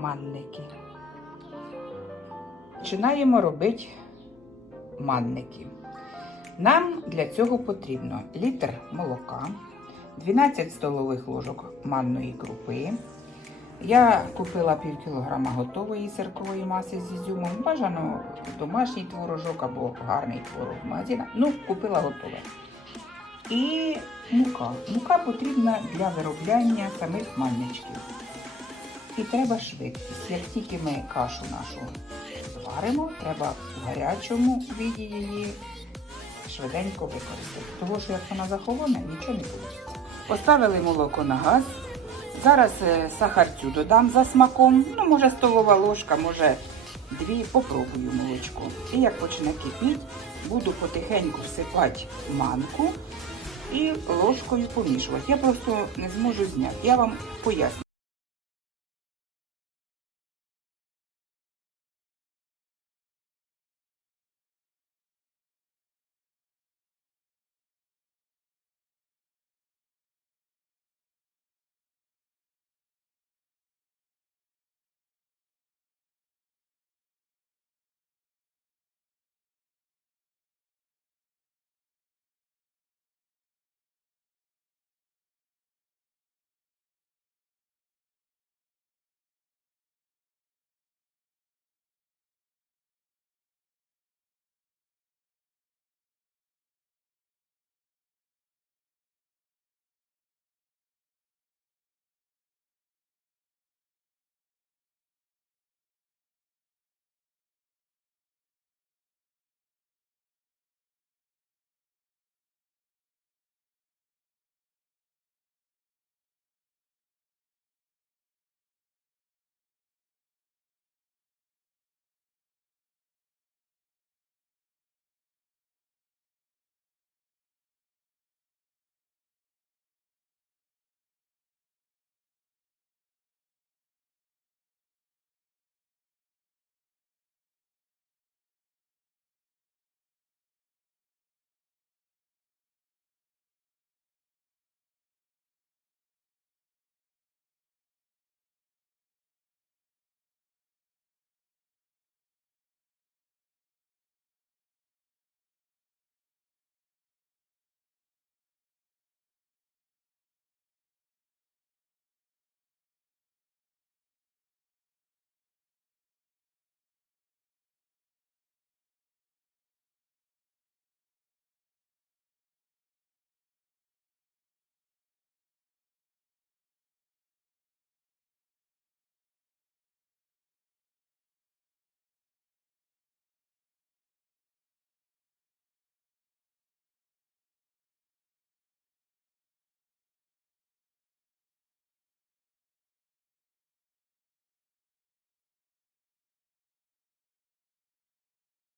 манники. Починаємо робити манники. Нам для цього потрібно літр молока, 12 столових ложок манної крупи. Я купила пів кілограма готової сиркової маси з ізюмом. Бажано домашній творожок або гарний творог в магазинах. Ну, купила готове. І мука. Мука потрібна для виробляння самих манничків. І треба швидкість. Як тільки ми кашу нашу зваримо, треба в гарячому віді її швиденько використати. Тому що як вона захолоне, нічого не буде. Поставили молоко на газ. Зараз е, сахарцю додам за смаком. Ну, може, столова ложка, може дві. Попробую молочко. І як почне кипіти, буду потихеньку всипати манку і ложкою помішувати. Я просто не зможу зняти. Я вам поясню.